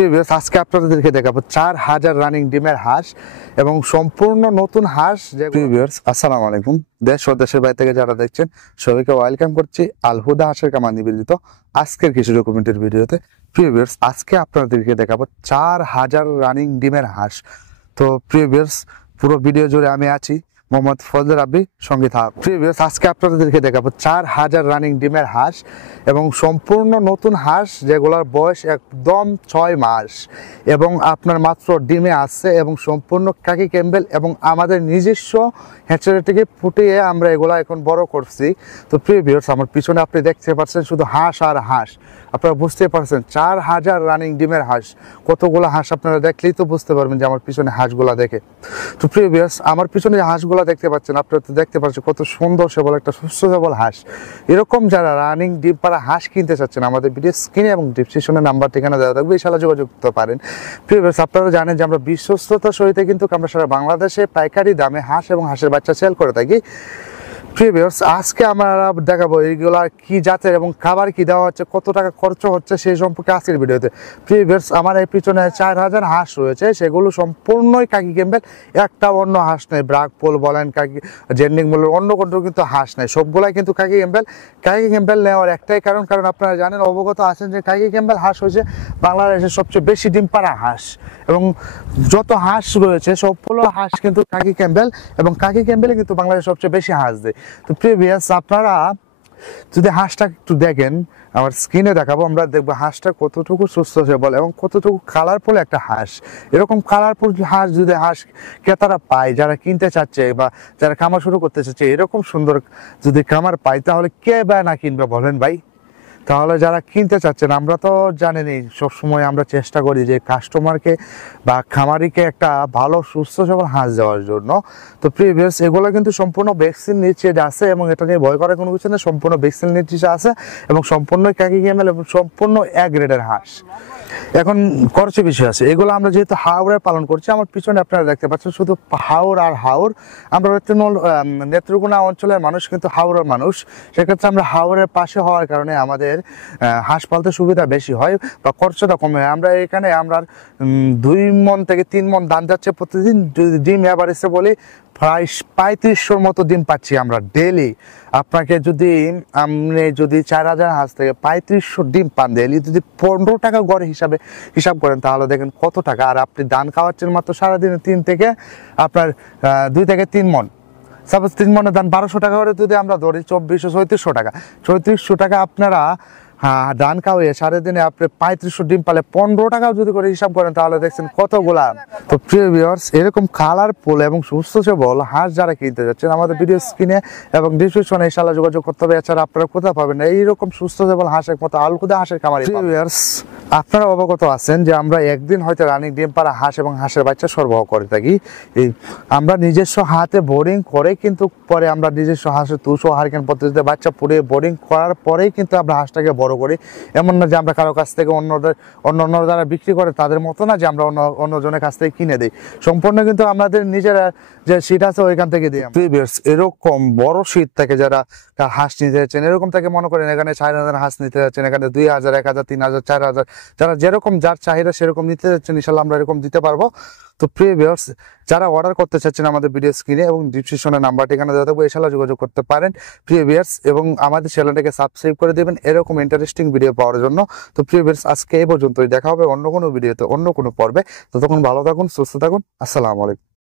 Previous আজকে আপনাদেরকে দেখাবো 4000 রানিং ডিমের হাঁস এবং সম্পূর্ণ নতুন হাঁস। যে প্রিভিয়াস আসসালামু আলাইকুম, দেশ ও দেশের বাইরে থেকে যারা দেখছেন সবাইকে ওয়েলকাম করছি আল হুদা হাঁসের খামার নিবেদিত আজকের কিছু ডকুমেন্টের ভিডিওতে। প্রিভিয়াস আজকে আপনাদেরকে দেখাবো 4000 রানিং ডিমের হাঁস। তো প্রিভিয়াস পুরো ভিডিও জুড়ে আমি আছি, মোহাম্মদ ফজল রাব্বি, সঙ্গে থাক। প্রিভিয়াস আজকে আপনাদেরকে দেখাবো 4000 রানিং ডিমের হাঁস এবং সম্পূর্ণ নতুন হাঁস যেগুলোর বয়স একদম 6 মাস এবং আপনার মাত্র ডিমে আসছে এবং সম্পূর্ণ কাকি ক্যাম্বেল এবং আমাদের নিজস্ব হ্যাচারি থেকে ফুটিয়ে আমরা এগুলা এখন বড় করছি। তো প্রিভিয়াস আমার পিছনে আপনি দেখতে পাচ্ছেন শুধু হাঁস আর হাঁস, আপনারা বুঝতে পারছেন 4000 রানিং ডিমের হাঁস। কতগুলো হাঁস আপনারা দেখলেই তো বুঝতে পারবেন যে আমার পিছনে হাঁসগুলা দেখে। তো প্রিভিয়াস আমার পিছনে যে হাঁসগুলা দেখতে পাচ্ছেন, আপনারা তো দেখতে পাচ্ছেন কত সুন্দর সবল একটা সুস্থ সবল হাঁস। এরকম যারা রানিং ডিম পাড়া হাঁস কিনতে চাচ্ছেন আমাদের ভিডিও স্ক্রিনে এবং ডিসক্রিপশনে নাম্বার ঠিকানা দেওয়া থাকবে, ইনশাআল্লাহ যোগাযোগ করতে পারেন। প্রিভিয়াস আপনারা জানেন যে আমরা বিশ্বস্ততার সহিত কিন্তু আমরা সারা বাংলাদেশে পাইকারি দামে হাঁস এবং হাঁসের বাচ্চা সেল করে থাকি। প্রিভিয়াস আজকে আমরা দেখাবো এইগুলা কি জাতের এবং খাবার কি দেওয়া হচ্ছে, কত টাকা খরচ হচ্ছে সেই সম্পর্কে আজকের ভিডিওতে। প্রিভিয়াস আমার এই পিছনে 4000 হাঁস রয়েছে, সেগুলো সম্পূর্ণই কাকি ক্যাম্বেল, একটা অন্য হাঁস নেই। ব্রাক পোল বলেন, কাকি জেন্ডিং বলেন, অন্য কোনো কিন্তু হাঁস নেই, সবগুলাই কিন্তু কাকি ক্যাম্বেল। কাকি ক্যাম্বেল নেওয়ার একটাই কারণ আপনারা জানেন, অবগত আছেন যে কাকি ক্যাম্বেল হাঁস হয়েছে বাংলাদেশের সবচেয়ে বেশি ডিম পাড়া হাঁস এবং যত হাঁস রয়েছে সবগুলো হাঁস কিন্তু কাকি ক্যাম্বেল এবং কাকি ক্যাম্বেলে কিন্তু বাংলাদেশের সবচেয়ে বেশি হাঁস দেয়। তো প্রিভিয়াস আপনারা যদি হাঁসটা একটু দেখেন, আমার স্ক্রিনে দেখাবো, আমরা দেখবো হাঁসটা কতটুকু সুস্থ সবল এবং কতটুকু কালারফুল একটা হাঁস। এরকম কালারফুল হাঁস যদি হাঁস ক্রেতারা পায়, যারা কিনতে চাচ্ছে বা যারা খামার শুরু করতে চাচ্ছে, এরকম সুন্দর যদি খামার পায় তাহলে কে বা না কিনবে বলেন ভাই? তাহলে যারা কিনতে চাচ্ছেন, আমরা তো জানেনই সবসময় আমরা চেষ্টা করি যে কাস্টমারকে বা খামারিকে একটা ভালো সুস্থ সবল হাঁস দেওয়ার জন্য। তো প্রিভিয়াস এগুলো কিন্তু সম্পূর্ণ ভ্যাকসিন নিচ্ছে আছে এবং এটা নিয়ে ভয় করার কোনো কিছু নেই, সম্পূর্ণ ভ্যাকসিন নিচ্ছে আছে এবং সম্পূর্ণ কাকি ক্যামেল এবং সম্পূর্ণ এ গ্রেডের হাঁস। এখন খরচের বিষয় আছে, এগুলো আমরা যেহেতু হাওড়ে পালন করছি, আমার পিছনে আপনারা দেখতে পাচ্ছেন শুধু হাওড় আর হাওড়। আমরা নেত্রকোনা অঞ্চলের মানুষ কিন্তু হাওড়ের মানুষ, সেক্ষেত্রে আমরা হাওড়ের পাশে হওয়ার কারণে আমাদের হাঁস পালতে সুবিধা বেশি হয় বা খরচটা কমে হয়। আমরা এখানে আমরা 2 মণ থেকে 3 মণ ধান যাচ্ছে প্রতিদিন। যদি ডিম এভারেজে বলি প্রায় 3500 মতো ডিম পাচ্ছি আমরা ডেলি। আপনাকে যদি আপনি যদি 4000 হাঁস থেকে 3500 ডিম পান ডেলি, যদি 15 টাকা গড়ে হিসাব করেন তাহলে দেখেন কত টাকা। আর আপনি ধান খাওয়াচ্ছেন মাত্র সারাদিনে 3 থেকে আপনার 2 থেকে 3 মণ। সাপোজ 3 মণের ধান 1200 টাকা করে যদি আমরা ধরি, 3400 টাকা, 3400 টাকা আপনারা ধান খাওয়াইয়ে সারাদিনে আপনি 3500 ডিম পালে 15 টাকাও যদি করে হিসাব করেন তাহলে দেখছেন কতগুলা। তো প্রিয় ভিউয়ার্স এরকম কালারফুল এবং সুস্থ সবল হাঁস যারা কিনতে যাচ্ছেন আমাদের ভিডিও স্ক্রিনে এবং ডিসক্রিপশনে ইনশাআল্লাহ যোগাযোগ করতে হবে। এছাড়া আপনারা কোথাও পাবেন না এইরকম সুস্থ সবল হাঁস, একমাত্র আল হুদা হাঁসের খামারে। ভিউয়ার্স আপনারা অবগত আছেন যে আমরা একদিন হয়তো রানিং ডিম পাড়া হাঁস এবং হাঁসের বাচ্চা সরবরাহ করে থাকি। আমরা নিজস্ব হাতে বোর্ডিং করে কিন্তু পরে আমরা নিজস্ব হাঁসের 200 হারকেন পদ্ধতিতে বাচ্চা পুড়িয়ে বোর্ডিং করার পরেই কিন্তু আমরা হাঁসটাকে বড় করি। এমন না যে আমরা কারো কাছ থেকে অন্য যারা বিক্রি করে তাদের মতো না যে আমরা অন্যজনের কাছ থেকে কিনে দিই, সম্পূর্ণ কিন্তু আমাদের নিজেরা যে শীত আছে ওইখান থেকে দিই। প্রিভিয়াস এরকম বড় শীত থেকে যারা হাঁস নিতে যাচ্ছেন, এরকম থেকে মনে করেন এখানে 4000 হাঁস নিতে যাচ্ছেন, এখানে 2000, 1000, 3000, 4000, যারা যেরকম যার চাহিদা সেরকম নিতে যাচ্ছেন, ইনশাআল্লাহ আমরা এরকম দিতে পারবো। তো প্রিভিয়াস যারা অর্ডার করতে চাচ্ছেন আমাদের ভিডিও স্ক্রিনে এবং ডিসক্রিপশনে নাম্বার ঠিকানা দেওয়া থাকবে, ইনশাআল্লাহ যোগাযোগ করতে পারেন প্রিভিয়াস এবং আমাদের চ্যানেলটাকে সাবস্ক্রাইব করে দেবেন এরকম ইন্টারেস্টিং ভিডিও পাওয়ার জন্য। তো প্রিভিয়াস আজকে এই পর্যন্তই, দেখা হবে অন্য কোনো ভিডিওতে অন্য কোনো পর্বে। ততক্ষণ ভালো থাকুন, সুস্থ থাকুন, আসসালামু আলাইকুম।